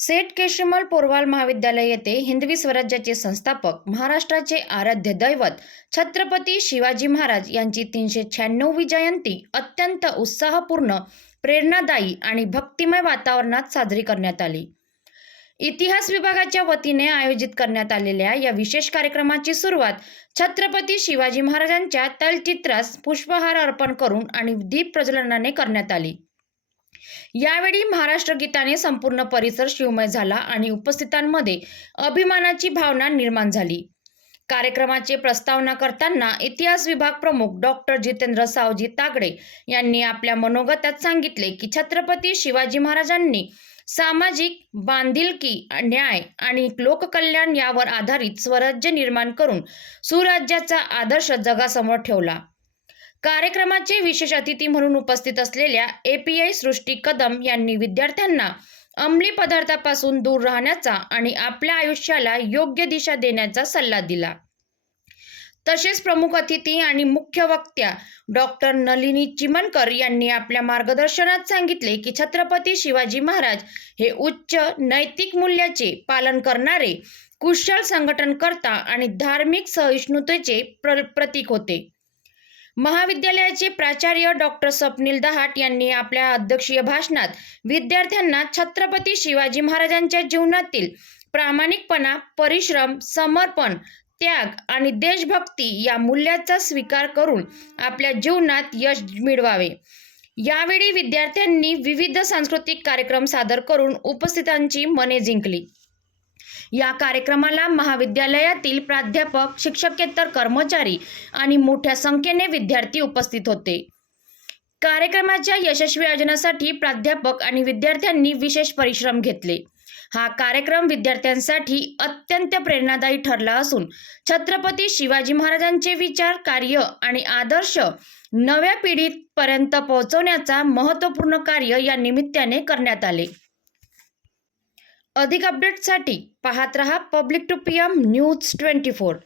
सेठ केशरीमल पोरवाल महाविद्यालय येथे हिंदवी स्वराज्याचे संस्थापक, महाराष्ट्राचे आराध्य दैवत छत्रपती शिवाजी महाराज यांची 396वी जयंती अत्यंत उत्साहपूर्ण, प्रेरणादायी आणि भक्तिमय वातावरणात साजरी करण्यात आली. इतिहास विभागाच्या वतीने आयोजित करण्यात आलेल्या या विशेष कार्यक्रमाची सुरुवात छत्रपती शिवाजी महाराजांच्या तैलचित्रास पुष्पहार अर्पण करून आणि दीप प्रज्वलनाने करण्यात आली. यावेळी महाराष्ट्र गीताने संपूर्ण परिसर शिवमय झाला आणि उपस्थितांमध्ये अभिमानाची भावना निर्माण झाली. कार्यक्रमाची प्रस्तावना करताना इतिहास विभाग प्रमुख डॉक्टर जितेंद्र सावजी तागडे यांनी आपल्या मनोगतात सांगितले की छत्रपती शिवाजी महाराजांनी सामाजिक बांधिलकी, न्याय आणि लोककल्याण यावर आधारित स्वराज्य निर्माण करून सुराज्याचा आदर्श जगासमोर ठेवला. कार्यक्रमाचे विशेष अतिथी म्हणून उपस्थित असलेल्या API सृष्टी कदम यांनी विद्यार्थ्यांना अंमली पदार्थापासून दूर राहण्याचा आणि आपल्या आयुष्याला योग्य दिशा देण्याचा सल्ला दिला. तसेच प्रमुख अतिथी आणि मुख्य वक्त्या डॉक्टर नलिनी चिमणकर यांनी आपल्या मार्गदर्शनात सांगितले की छत्रपती शिवाजी महाराज हे उच्च नैतिक मूल्याचे पालन करणारे, कुशल संघटनकर्ता आणि धार्मिक सहिष्णुतेचे प्रतीक होते. महाविद्यालयाचे प्राचार्य डॉक्टर स्वप्नील दहाट यांनी आपल्या अध्यक्षीय भाषणात विद्यार्थ्यांना छत्रपती शिवाजी महाराजांच्या जीवनातील प्रामाणिकपणा, परिश्रम, समर्पण, त्याग आणि देशभक्ती या मूल्याचा स्वीकार करून आपल्या जीवनात यश मिळवावे. यावेळी विद्यार्थ्यांनी विविध सांस्कृतिक कार्यक्रम सादर करून उपस्थितांची मने जिंकली. या कार्यक्रमाला महाविद्यालयातील प्राध्यापक, शिक्षकेतर कर्मचारी आणि मोठ्या संख्येने विद्यार्थी उपस्थित होते. कार्यक्रमाच्या यशस्वी आयोजनासाठी प्राध्यापक आणि विद्यार्थ्यांनी विशेष परिश्रम घेतले. हा कार्यक्रम विद्यार्थ्यांसाठी अत्यंत प्रेरणादायी ठरला असून छत्रपती शिवाजी महाराजांचे विचार, कार्य आणि आदर्श नव्या पिढीपर्यंत पोहोचवण्याचा महत्त्वपूर्ण कार्य या निमित्ताने करण्यात आले. अधिक अपडेट्ससाठी पाहत रहा पब्लिक टू PM न्यूज 24.